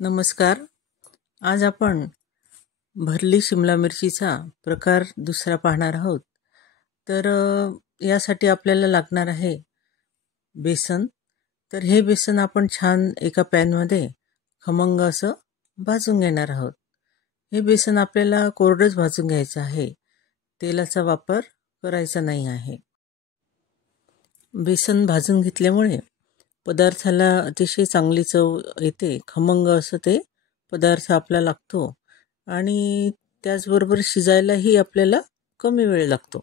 नमस्कार. आज आपण भरली शिमला मिरचीचा प्रकार दुसरा पाहणार आहोत. तर यासाठी आपल्याला लागणार आहे बेसन. तर हे बेसन आपण छान एका पॅनमध्ये खमंग असं भाजून घेणार आहोत. हे बेसन आपल्याला कोरडंच भाजून घ्यायचं आहे, तेलाचा वापर करायचा नाही आहे. बेसन भाजून घेतल्यामुळे पदार्थाला अतिशय चांगली चव येते, खमंग असं ते पदार्थ आपला लागतो आणि त्याचबरोबर शिजायलाही आपल्याला कमी वेळ लागतो.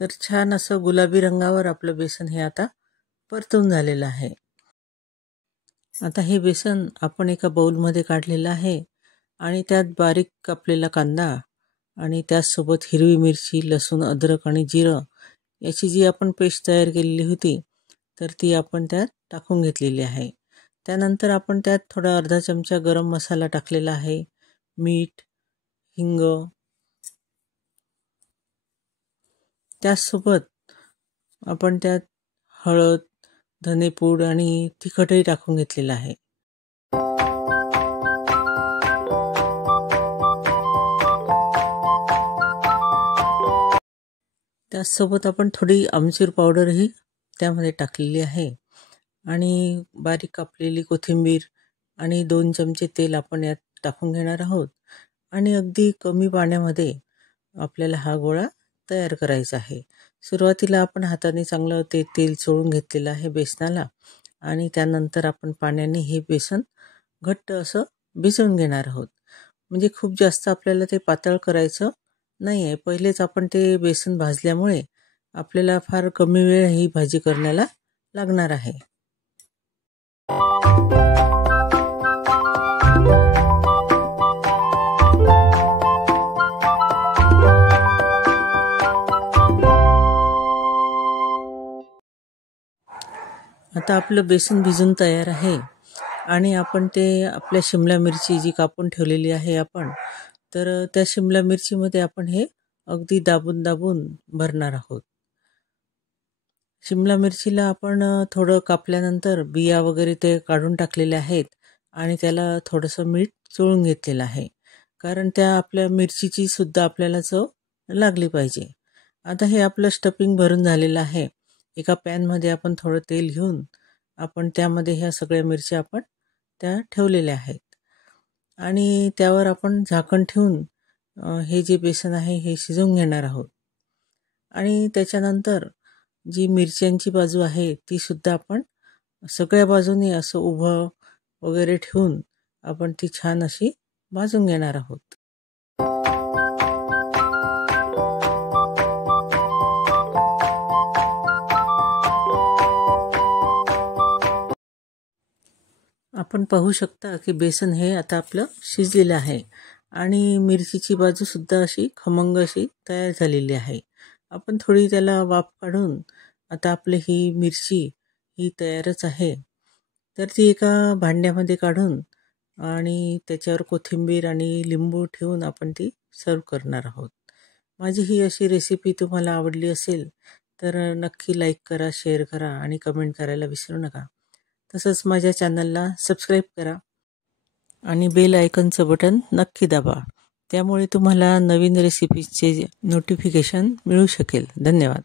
तर छान असं गुलाबी रंगावर आपलं बेसन हे आता परतून झालेलं आहे. आता हे बेसन आपण एका बाउलमध्ये काढलेलं आहे आणि त्यात बारीक कापलेला कांदा आणि त्याचसोबत हिरवी मिरची, लसूण, अद्रक आणि जिरं याची जी आपण पेस्ट तयार केलेली होती तर ती आपण त्यात टाकून घेतलेली आहे. त्यानंतर आपण त्यात थोडा अर्धा चमचा गरम मसाला टाकलेला आहे, मीठ, हिंग, त्याचसोबत आपण त्यात हळद, धनेपूड आणि तिखटही टाकून घेतलेलं आहे. त्याचसोबत आपण थोडी आमचूर पावडरही त्यामध्ये टाकलेली आहे आणि बारीक कापलेली कोथिंबीर आणि 2 चमचे तेल आपण यात टाकून घेणार आहोत आणि अगदी कमी पाण्यामध्ये आपल्याला हा गोळा तयार करायचा आहे. सुरुवातीला आपण हाताने चांगलं तेल चोळून घेतलेलं आहे बेसनाला आणि त्यानंतर आपण पाण्याने हे बेसन घट्ट असं भिजवून घेणार आहोत. म्हणजे खूप जास्त आपल्याला ते पातळ करायचं नाही आहे. पहिलेच आपण ते बेसन भाजल्यामुळे आपल्याला फार कमी वेळ ही भाजी करण्याला लागणार आहे. आता आपलं बेसन भिजून तयार आहे आणि आपण ते आपल्या शिमला मिरची जी कापून ठेवलेली आहे आपण, तर त्या शिमला मिरचीमध्ये आपण हे अगदी दाबून दाबून भरणार आहोत. शिमला मिरचीला आपण थोडं कापल्यानंतर बिया वगैरे ते काढून टाकलेले आहेत आणि त्याला थोडंसं मीठ चोळून घेतलेलं आहे, कारण त्या आपल्या मिरचीची सुद्धा आपल्याला चव लागली पाहिजे. आता हे आपलं स्टफिंग भरून झालेलं आहे. एका पॅनमध्ये आपण थोडं तेल घेऊन आपण त्यामध्ये ह्या सगळ्या मिरच्या आपण त्या ठेवलेल्या आहेत आणि त्यावर आपण झाकण ठेवून हे जे बेसन आहे हे शिजवून घेणार आहोत. आणि त्याच्यानंतर जी मिरच्यांची बाजू आहे ती सुद्धा आपण सगळ्या बाजूने असं उभं वगैरे ठेवून आपण ती छान अशी भाजून घेणार आहोत. आपण पाहू शकता की बेसन हे आता आपलं शिजलेलं आहे आणि मिरचीची बाजू सुद्धा अशी खमंग अशी तयार झालेली आहे. आपण थोडी त्याला वाफ काढून आता आपली ही मिरची ही तयारच आहे. तर ती एका भांड्यामध्ये काढून आणि त्याच्यावर कोथिंबीर आणि लिंबू ठेवून आपण ती सर्व करणार आहोत. माझी ही अशी रेसिपी तुम्हाला आवडली असेल तर नक्की लाईक करा, शेअर करा आणि कमेंट करायला विसरू नका. तसंच माझ्या चॅनलला सबस्क्राईब करा आणि बेल आयकॉनचं बटन नक्की दाबा. त्यामुळे तुम्हाला नवीन रेसिपीजचे नोटिफिकेशन मिळू शकेल. धन्यवाद.